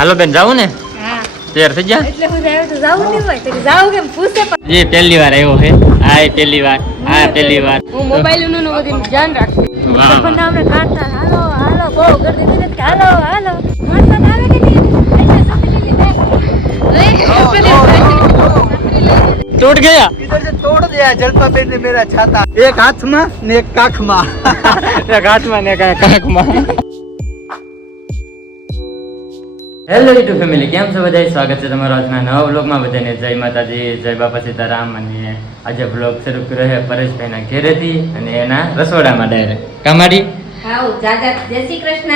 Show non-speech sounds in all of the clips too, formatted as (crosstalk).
હાલો બેન જાવું ને હા તૈયાર થઈ ગયા એટલે હું આવ્યો તો જાવું નહીં હોય તો જાવું કેમ પૂછે પણ એ પહેલી વાર આવ્યો છે આ એ પહેલી વાર આ પહેલી વાર હું મોબાઈલ નું ને બધું ધ્યાન રાખું વાહ. પણ આપણે કાઢતા હાલો હાલો બહુ ગરદી છે ને કે હાલો હાલો વાંચતા આવે કે નહીં એટલે છત્રી લીધી. તૂટ ગયા इधर से तोड़ दिया जलपा बेन ने मेरा छाता एक हाथ में ने एक काख में એક હાથમાં ને કાંઈ કાંકમાં હેલો યુટ્યુબ ફેમિલી કેમ છો બધા સ્વાગત છે તમારો આજના નવા બ્લોગમાં બધાને જય માતાજી જય બાપા સીતારામ અને આજે બ્લોગ શરૂ કર્યો છે પરેશભાઈના ઘેરેથી અને એના રસોડામાં ડાયરેક્ટ કામાડી હાઉ જાજા જય શ્રી કૃષ્ણ.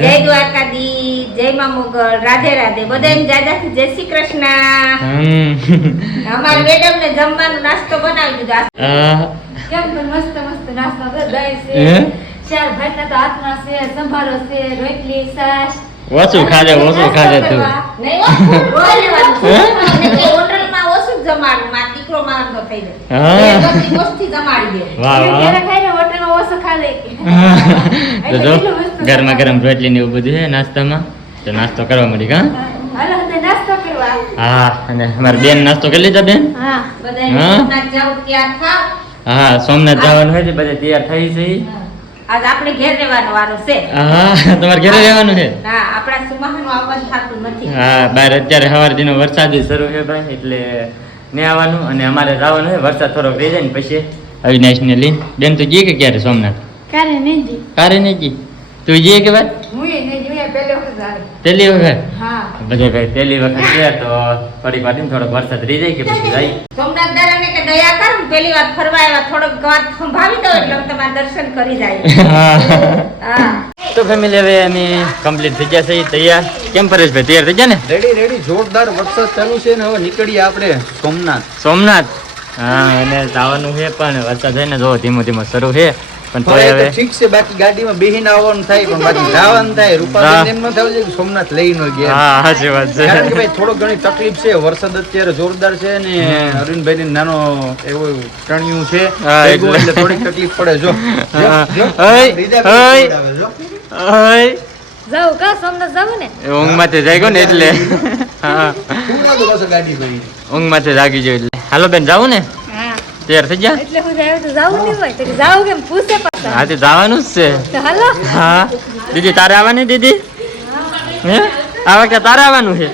જય દ્વારકાધીશ જય મા મોગલ રાધે રાધે. બધાને જાજાથી જય શ્રી કૃષ્ણ. અમારા મેડમ ને જમવાનું નાસ્તો બનાવી દીધો. કેમ મસ્ત મસ્ત નાસ્તો દહીં? છે. ચાર ભાતના તો હાથમાં છે સંભારો છે રોટલી છાશ. ઓછું ખાજે ઓછું ખાજે તું. ગરમા ગરમ રોટલી ને એવું બધું છે નાસ્તામાં. તો નાસ્તો કરવા મળી કા હા અને અમારી બેન નાસ્તો કરી લીધા બેન? હા સોમનાથ જવાનું હોય છે બધા તૈયાર થઈ છે. આજ આપણે ઘેર રહેવાનો વારો છે. હા તમારે ઘરે રહેવાનું છે? હા આપણા સુમાહાનું આવવાનું થતું નથી. હા બાર અત્યારે સવાર દિનો વરસાદ શરૂ છે ભાઈ એટલે ને આવવાનું અને અમારે જવાનું છે. વરસાદ થોડોક રહી જાય ને પછી અવિનાશ ને લઈને. બેન તું જઈએ કે ક્યારે સોમનાથ? કારે નહીં જી કારે નહીં જી તું જઈએ કે ભાઈ હું એ નહીં પહેલે વખત? હા. બધે ભાઈ પહેલી વખત છે તો થોડીક વાર થોડો વરસાદ રહી જાય કે પછી જાય. સોમનાથ દાદાને કે દયા કર પેલી વાર ફરવા આવ્યા થોડોક વાત સંભાવી દો એટલે અમે તમારા દર્શન કરી જાય. હા. તો ફેમિલી હવે અમે કમ્પ્લીટ થઈ ગયા છે તૈયાર. કેમ પરેશભાઈ તૈયાર થઈ ગયા ને? રેડી રેડી જોરદાર વરસાદ ચાલુ છે ને હવે નીકળીએ આપણે સોમનાથ. સોમનાથ? હા અને જવાનું છે પણ વરસાદ છે ને જો ધીમો ધીમો શરૂ છે. પણ તો હવે ઠીક છે બાકી ગાડીમાં બેહીને આવવાનું થાય પણ બાકી જવાનું થાય. રૂપાબેન એમ ન થવું કે સોમનાથ લઈ ન ગયા. હા સાચી વાત કારણ કે ભાઈ થોડો ઘણી તકલીફ છે વરસાદ અત્યારે જોરદાર છે ને અરવિંદભાઈ નાનો એવો ટણિયું છે એટલે. થોડીક તકલીફ પડે જો. જો, હા. જો. ઓય, રીધા ઓય. પીવડાવે, જો. ઓય જાઉં કા સોમનાથ જાવું ને? જાગ્યો ને એટલે. હા. ભરી ઊંઘમાંથી જાગી ગયો એટલે. હાલો બેન જાવ ને. તૈયાર થઈ ગયા? એટલે હું આવ્યો તો જાવું નહીં હોય તો જાવ કેમ? પૂછે પાછા. હા તે જવાનું જ છે. હાલો. હા. દીદી તારે આવવાની દીદી? હે? આ વખતે તારે આવવાનું છે?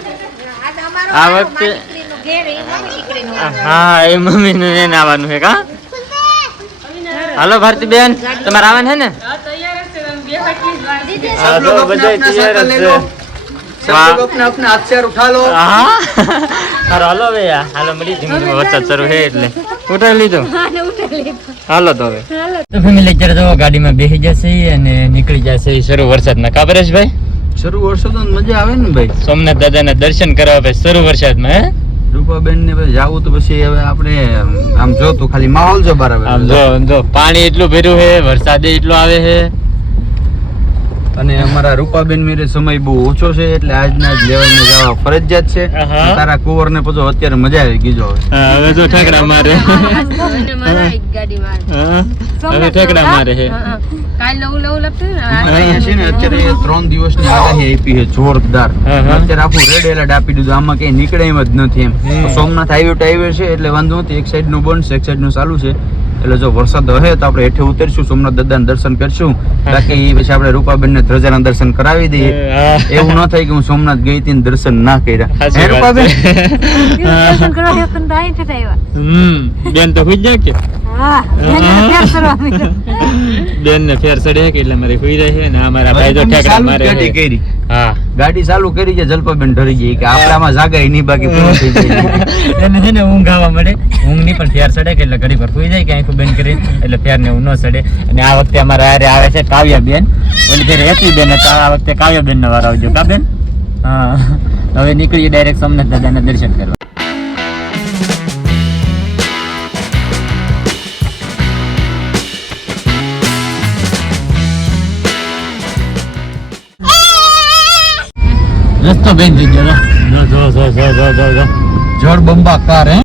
આ વખતે હા એ મમ્મી નું એને આવવાનું છે કા? હાલો ભારતી બેન તમારે આવવાનું છે ને? હા તો બધા તૈયાર છે. सब वाह। लोग अपना अपना हाथ से उठा लो હા હાલો હાલો હવે હાલો મળી ધીમે ધીમે વરસાદ શરૂ છે એટલે ઉઠાવી લીધું આને ઉઠાવી લીધો હાલો તો હવે હાલો તો ફેમિલી અત્યારે તો ગાડીમાં બેસી જશે અને નીકળી જશે શરૂ વરસાદના કા પરેશભાઈ શરૂ વર્ષો તો મજા આવે ને ભાઈ સોમનાથ દાદાના દર્શન કરવા ભાઈ શરૂ વરસાદમાં હે રૂપાબેન ને પછી જાવું તો પછી હવે આપણે આમ જો તો ખાલી માહોલ જો બરાબર આમ જો આમ જો પાણી એટલું ભર્યું છે વરસાદે એટલો આવે છે અને અમારા રૂપાબેન મેરે સમય બહુ ઓછો છે એટલે આજના જ લેવાઈને જવા ફરજિયાત છે. તારા કુંવર ને પછી અત્યારે મજા આવી ગઈ જો હવે. જો ઠેકડા મારે. ગાડી માર. હા, હવે ઠેકડા મારે છે કાલ અહીંયા છે ને અત્યારે ત્રણ દિવસની આગાહી આપી છે જોરદાર. અત્યારે આખું રેડ એલર્ટ આપી દીધું આમાં કઈ નીકળે એમ જ નથી એમ. સોમનાથ હાઈવે ટુ છે એટલે વાંધો નથી એક સાઈડનું બંધ છે એક સાઈડનું ચાલુ છે. એટલે જો વરસાદ હે તો આપણે હેઠે ઉતરશું સોમનાથ દાદાના દર્શન કરશું. બાકી પછી આપણે રૂપાબેન ને ધ્વજાના દર્શન કરાવી દઈએ. એવું ન થાય કે હું સોમનાથ ગઈ હતી દર્શન ના કર્યા. હે રૂપાબેન? બેન તો ખુશ જાય કે. બેન ને ફેર ચડે કે એટલે મારી ખુઈ રહે છે ને અમારા ભાઈ તો ઠેકડા મારે હા. ગાડી ચાલુ કરી છે, જલપાબેન ઢરી ગઈ કે આપણામાં જાગાય નહીં, બાકી પૂરું થઈ જાય. (laughs) એને છે ને ઊંઘ આવવા મળે. ઊંઘની પણ ફેર ચડે કે એટલે ઘડી પર સુઈ જાય કે આંખો બંધ કરી, એટલે ફેર ને ઊંઘ ન ચડે અને આ વખતે અમારા આરે આવે છે કાવ્યા બેન ઓલી ફેર હેતવી બેન આ વખતે કાવ્યા બેન નો વાર આવજો. કા બેન? હા. હવે નીકળીએ ડાયરેક્ટ સોમનાથ દાદાના દર્શન કરવા. રસ્તો બેન થઈ ગયો જો જો જો જો જો જો જો. જળ બંબાકાર હે.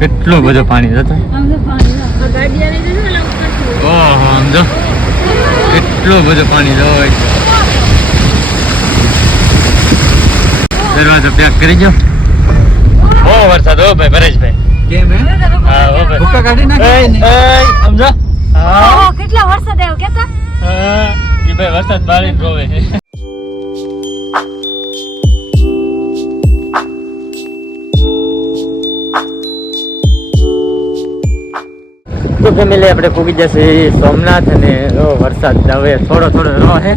કેટલું બધું પાણી જતો આમ તો પાણી આ ગાડી આવી જશે ને આમ કરશું. ઓહો જો. કેટલું બધું પાણી હોય દરવાજો પેક કરી દો બહુ વરસાદ હો ભાઈ ભરેશભાઈ કેમ હે? હા હો ભાઈ. ભૂકા કાઢી નાખે એ સમજો હા. કેટલા વરસાદ આવ્યો કેતા? હા ઈ ભાઈ વરસાદ બારી રોવે તો ફેમિલી આપણે પૂગી જશે સોમનાથ અને વરસાદ. હવે થોડો થોડો રો હે.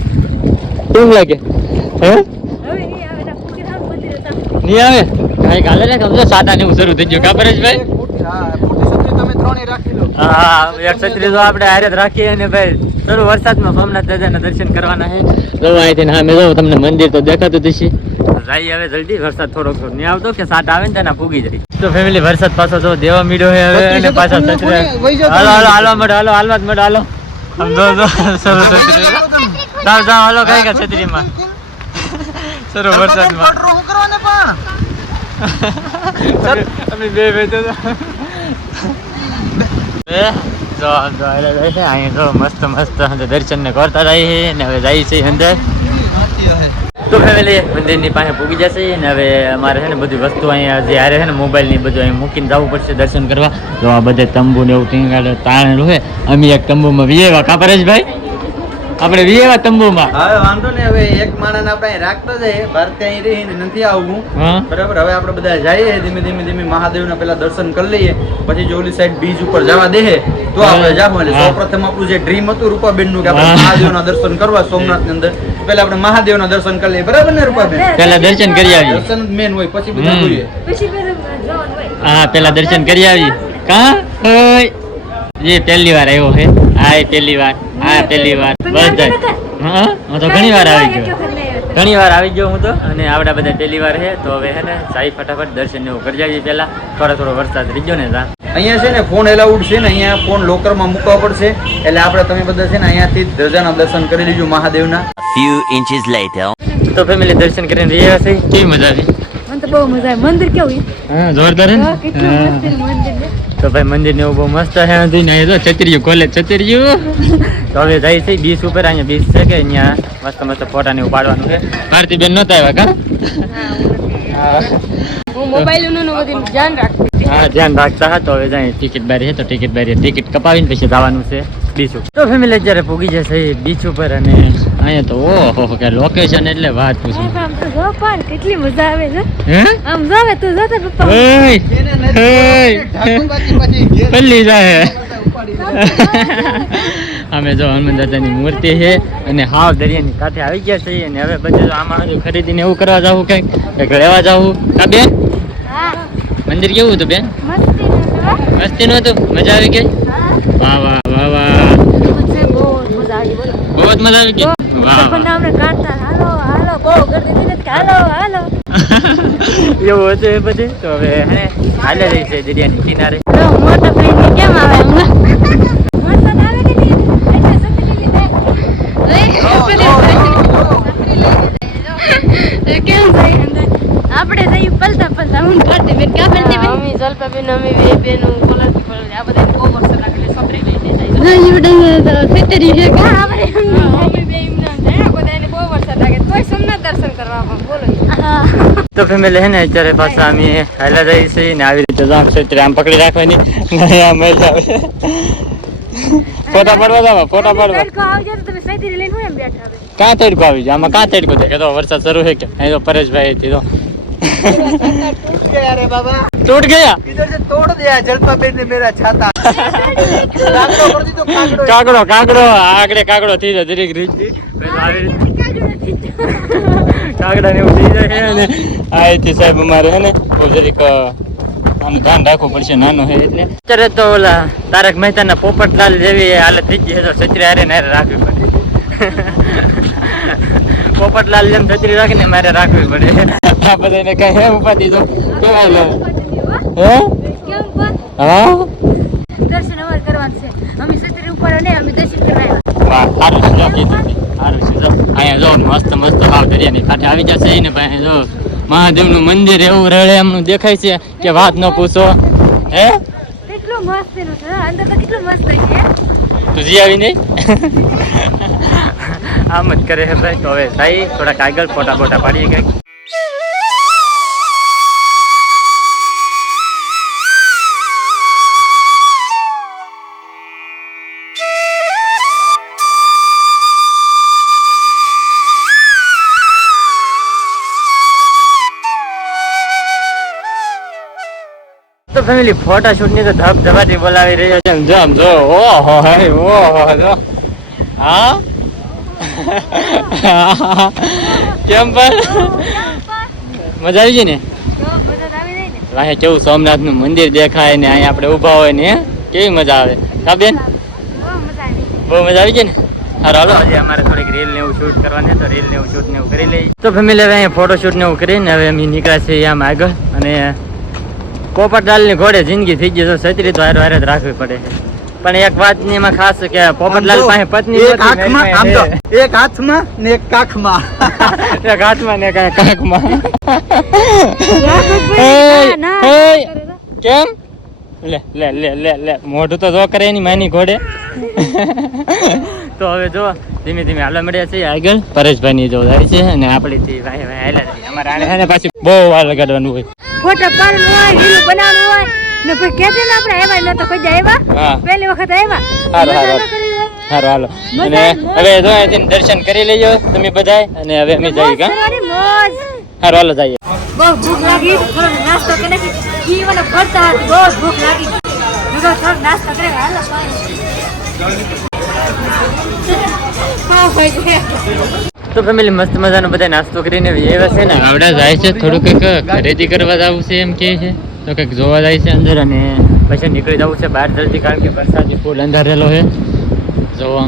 કેમ લાગે? હે? નહીં આવે ના ફૂટી થાવ મંદિરે તાવ. નહીં આવે? કાંઈ કાલે ને સમજો સાટા ને શરૂ થઈ ગયું. ખબર જ લો. હા એક છત્રી તો આપણે હારે જ રાખીએ અને ભાઈ શરૂ વરસાદમાં સોમનાથ દાદાના દર્શન કરવાના છે જો અહીંથી હા મેં તમને મંદિર તો દેખાતું જ છે જાય હવે જલ્દી વરસાદ થોડોક થોડો નહીં આવતો કે સાટ આવે ને તેના ફૂગી જાય. તો ફેમિલી વરસાદ પાછો જો દેવા મીડો હે હવે અને પાછા જાઓ હાલો હાલો હાલો મડ હાલો હાલવા જ મડ હાલો. આમ જો જો સરસ છત્રી જાવ જાઓ હાલો કઈ ગયા છત્રીમાં? સરસ વરસાદમાં. હું કરવાને પણ? અમે બે બે તો એ જો જો એટલે અહીંયા જો મસ્ત મસ્ત દર્શન ને કરતા રહી છે ને હવે જાય છે અંદર. તો ફેમિલી મંદિરની પાસે પૂગી જશે અને હવે અમારે છે ને બધી વસ્તુ અહીંયા જે હારે છે ને મોબાઈલની બધું અહીં મૂકીને જવું પડશે દર્શન કરવા. તો આ બધે તંબુ ને એવું ટીંગાડે તાણ રહે, અમે એક તંબુમાં વિયેવા કા પરેશભાઈ. આપણે વિયેવા તંબુમાં. હવે વાંધો ને હવે એક માણસ આપણે રાખતો જઈએ. ભારત અહીં રહીને નથી આવવું. બરાબર? હવે આપણે બધા જઈએ ધીમે ધીમે ધીમે મહાદેવના પેલા દર્શન કરી લઈએ. પછી જો ઓલી સાઈડ બીજ ઉપર જવા દે તો આપણે જાવ એટલે. સૌપ્રથમ આપણું જે ડ્રીમ હતું રૂપાબેનનું કે આપણે મહાદેવના દર્શન કરવા સોમનાથની અંદર. પેલા આપણે મહાદેવના દર્શન કરી લઈએ. બરાબર ને રૂપાબેન? પેલા દર્શન કરી આવીએ. દર્શન મેન હોય પછી બધા જોઈએ. હા પેલા દર્શન કરી આવી કા? જે પહેલી વાર આવ્યો છે. આ પહેલી વાર આ પહેલી વાર. બધા હા હું? તો ઘણી વાર આવી ગયો. ઘણી વાર આવી ગયો હું તો. અને આવડા બધા પહેલી વાર છે. તો હવે હે ને સાઈ ફટાફટ દર્શન એવું કરી આવીએ પેલા થોડો થોડો વરસાદ રહી ગયો ને ત્યાં અહીંયા છે ને ફોન એલાઉડ છે ને અહીંયા ફોન લોકરમાં મૂકવા પડશે. એટલે આપણે તમે બધા છે ને અહીંયાથી ધજાના દર્શન કરી લીધું મહાદેવના. Few inches later. તો ફેમિલી દર્શન કરીને રહ્યા છે. કેવી મજા આવી? મને તો બહુ મજા આવી. મંદિર કેવું હા જોરદાર હે કેટલું મસ્ત મંદિર. તો ભાઈ મંદિર ને બહુ મસ્ત છે. અહીં જો છત્રીયું કોલેજ છત્રીયું. તો હવે જાય છે બીચ ઉપર અહીંયા બીચ છે કે અહીંયા મસ્ત મસ્ત ફોટા ને એવું પાડવાનું છે. ભારતી બેન નતા આવ્યા કા? મોબાઈલનું ધ્યાન રાખું. હા ધ્યાન રાખતા હા તો હવે જાય. ટિકિટ બારી છે તો ટિકિટ બારી ટિકિટ કપાવીને પછી જવાનું છે. બીચ ઉપર. તો ફેમિલી અત્યારે પૂગી જશે બીચ ઉપર અને અહીંયા તો ઓહો કે લોકેશન એટલે વાત પૂછું. આમ તો જો પણ કેટલી મજા આવે છે. હે? આમ જો હવે તું જોતો પપ્પા. ઓય પલ્લી જાય અમે જો હનુમાન દાદાની મૂર્તિ છે અને હાવ દરિયાની કાંઠે આવી ગયા છીએ અને હવે બધે તો આમાં હજુ ખરીદીને એવું કરવા જવું કંઈક કંઈક લેવા જવું. કા બેન? હા. મંદિર કેવું હતું બેન? મસ્તી ને હતું મજા આવી ગઈ? વાહ વાહ વાહ વાહ. બહુ જ મજા આવી ગઈ? કે (laughs) એવું હતું એ બધું? તો હવે હે હાલે રહી છે દરિયાની કિનારે. મોટા ભાઈ કેમ આવે કે આપણે જઈએ પલતા પલતા હું કરતી બેન ક્યાં કરતી બેન અમે જલપા બેન અમે બે બેનું કોલરથી પડે આ બધા વર્ષ લાગે છોકરી લઈને જાય નહીં ઉડંગ સતરી છે. કા આપણે અમે બે એમને જાય બધાને બહુ વર્ષ લાગે તોય સોમનાથ દર્શન કરવા આવો. બોલો તો ફેમિલી હે ને અત્યારે પાછા અમે હાલા રહી છીએ ને આવી રીતે જાણ છે આમ પકડી રાખવાની. આ મજા આવે. ફોટા પડવા જાવ ફોટા પડવા. કાં તડકો આવી જાય આમાં કાં તડકો થાય કે તો વરસાદ શરૂ છે કે? અહીં તો પરેશભાઈ હતી તો. તૂટ ગયા? તોડ દયા જલપા બેન ને મેરા છાતા. (laughs) કાગડો કાગડો આગળ કાગડો થઈ જાય દરેક રીત. કાગડા ને એવું થઈ જાય અને અહીંથી સાહેબ અમારે હે ને જરીક આનું ધ્યાન રાખવું પડશે નાનું હે એટલે. અત્યારે તો ઓલા તારક મહેતાના પોપટલાલ જેવી હાલત થઈ ગઈ તો છત્રી હારે ને હારે રાખવી પડે. પોપટલાલ જેમ છત્રી રાખીને મારે રાખવી પડે. આ બધાને કઈ હે ઉપાધિ તો? કેવાય લે હે? હા? દર્શન અમારે કરવાનું છે. અમે છત્રી ઉપર અને અમે દર્શન કરવા આવ્યા. વાહ સારું છે ભાવ દરિયાની કાંઠે આવી જશે ને ભાઈ જો મહાદેવનું મંદિર એવું રળે એમનું દેખાય છે કે વાત ન પૂછો. હે? કેટલું મસ્ત એનું છે અંદર તો કેટલું મસ્ત છે. તું આવી નહીં? આમ જ કરે છે ભાઈ તો હવે ભાઈ થોડાક આગળ ફોટા ફોટા પાડીએ કંઈક ફેમિલી ફોટોશૂટની તો ધબ ધબાટી બોલાવી રહ્યો છે. જો આમ જો ઓહો હે ઓહો જો. હા? કેમ પણ? મજા આવી ગઈ ને? વાહે કેવું સોમનાથનું મંદિર દેખાય ને અહીંયા આપણે ઊભા હોય ને કેવી મજા આવે? કા બેન? બહુ મજા આવી ગઈ ને? હાલો હજી અમારે થોડીક રીલ ને એવું શૂટ કરવાની તો રીલ ને એવું શૂટ ને એવું કરી લઈએ તો ફેમિલી હવે અહીંયા ફોટો શૂટ ને એવું કરીને હવે અમે નીકળ્યા છીએ આમ આગળ. અને પોપટલાલની ઘોડે જિંદગી થઈ ગઈ તો છત્રી તો હારે હારે જ રાખવી પડે છે. પણ એક વાતની એમાં ખાસ કે પોપટલાલ પાસે પત્ની એક હાથમાં આમ એક હાથમાં ને એક કાખમાં. (laughs) એક હાથમાં ને કાંઈ કાંકમાં (laughs) ના, ના. એય, કેમ? લે લે લે લે લે. મોઢું તો જો કરે એની માની ઘોડે. (laughs) તો હવે જો ધીમે ધીમે હાલવા મળ્યા છે આગળ. પરેશભાઈ ની જો છે અને આપણે થી ભાઈ ભાઈ હાલ્યા છે. અમારે આને ને પાછું બહુ વાર લગાડવાનું હોય. ફોટો પાડવાનું હોય રીલ બનાવવાનું હોય. ને પછી કહેતે ને આપણે આવ્યા નતો કોઈ દી હા. આવ્યા પહેલી વખત આવ્યા. હારું, હારું હારું. તો હાલો. અને હવે જો અહીંથી દર્શન કરી લેજો તમે બધાય. અને હવે અમે જઈએ કા હારું હાલો જઈએ. બહુ ભૂખ લાગી. થોડો નાસ્તો કરી નાખી. ઈ મને હતી બહુ ભૂખ લાગી. નાસ્તો કરે હાલો. તો ફેમિલી મસ્ત મજાનો બધા નાસ્તો કરીને એવા છે ને. આવડા જાય છે થોડુંક ખરીદી કરવા જવું છે એમ કે છે. તો કંઈક જોવા જાય છે અંદર અને પછી નીકળી જવું છે બહાર જલ્દી કારણ કે વરસાદ ફૂલ અંધારેલો છે. જોવા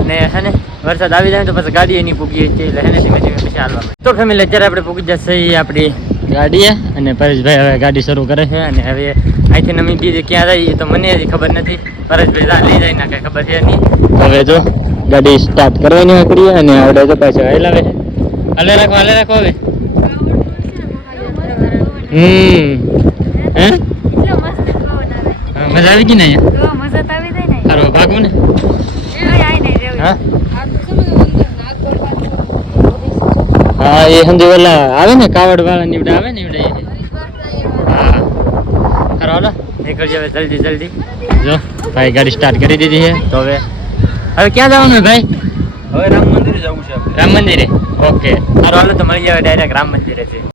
અને હે ને વરસાદ આવી જાય તો પછી ગાડી એની પૂગી છે એટલે હે ને ધીમે ધીમે પછી હાલવા તો ફેમિલી અત્યારે આપણે પૂગી જશે આપણી ગાડીએ અને પરેશભાઈ હવે ગાડી શરૂ કરે છે. અને હવે અહીંથી અમે બીજે ક્યાં જઈએ એ તો મને હજી ખબર નથી. પરેશભાઈ જા લઈ જાય ના કઈ ખબર છે નહીં. હવે જો ગાડી સ્ટાર્ટ કરવાની કરીએ અને આવડે તો પાછો હલાવે છે હાલે રાખો હાલે રાખો હવે. હમ. હે? આવે. મજા આવી ગઈ ને અહીંયા? મજા તો આવી જાય ને. સારું ભાગવું ને. હા? હા એ સમજી ઓલા આવે ને કાવડ વાળા નીવડે આવે ને નીવડે હાલો નીકળજો હવે જલ્દી જલ્દી. જો ભાઈ ગાડી સ્ટાર્ટ કરી દીધી છે. તો હવે હવે ક્યાં જવાનું ભાઈ? હવે રામ મંદિરે જવું છે રામ મંદિરે? ઓકે. સારું હાલો તો મળી જાવ ડાયરેક્ટ રામ મંદિરે છે.